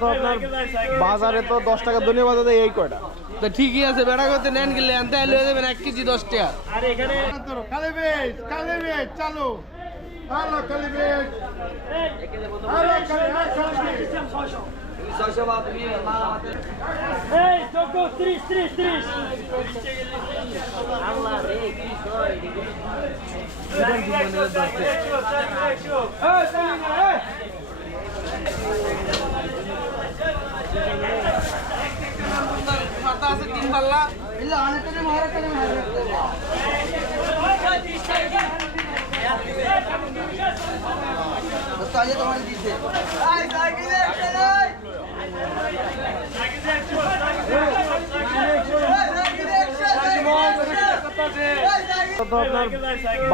তো আপনার বাজারে তো 10 টাকা দুনিয়া বাজারে এই কয়টা তো ঠিকই আছে বেড়া করতে নেন গেলে আনতে লয়ে যাবেন 1 কেজি 10 টাকা। আর এখানে কালিবেট চালু হ্যালো কালিবেট হ্যালো কালিবেট 600 বাদ দিয়ে মাল আমাদের এই চোখ 30 30 30 আল্লাহ রে কি কই খাতা আছে 3 পাল্লা ইল্লা আনেতে মহারাজকে তো আজ তোমার দিছে আই সাইকেল একশন তো আপনার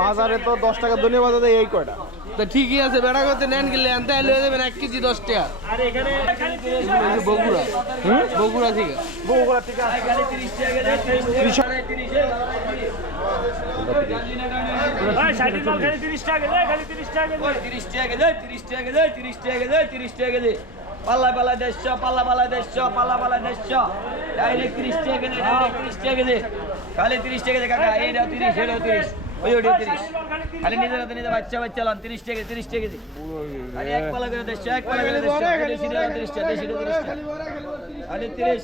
বাজারে তো 10 টাকা দুনিয়া বাজারে এই কয়টা তো ঠিকই আছে বেড়া করতে নেন গেলে আনতে লয়ে যাবেন 1 কেজি 10 টাকা। আর এখানে বগুড়া বগুড়া থেকে বগুড়া থেকে খালি 30 টাকা গেলে 30 ভাই 60 মাল খালি 30 টাকা গেলে খালি 30 টাকা গেলে 30 টাকা গেলে 30 টাকা গেলে 30 টাকা গেলে 30 টাকা গেলে পাল্লা পাল্লা 100 পাল্লা পাল্লা 100 পাল্লা পাল্লা 100 ডাইরেক্ট 30 টাকা গেলে ডাইরেক্ট 30 টাকা গেলে খালি 30 টাকা গেলে কাকা এইটা 30 এটাও 30 ওই ওটা 30 খালি নিজের হাতে নিজে বাচ্চা বাচ্চা লান 30 টাকা 30 টাকা গেলে খালি এক পাল্লা করে 100 এক পাল্লা করে 100 30 টাকা 30 টাকা 30 টাকা খালি 30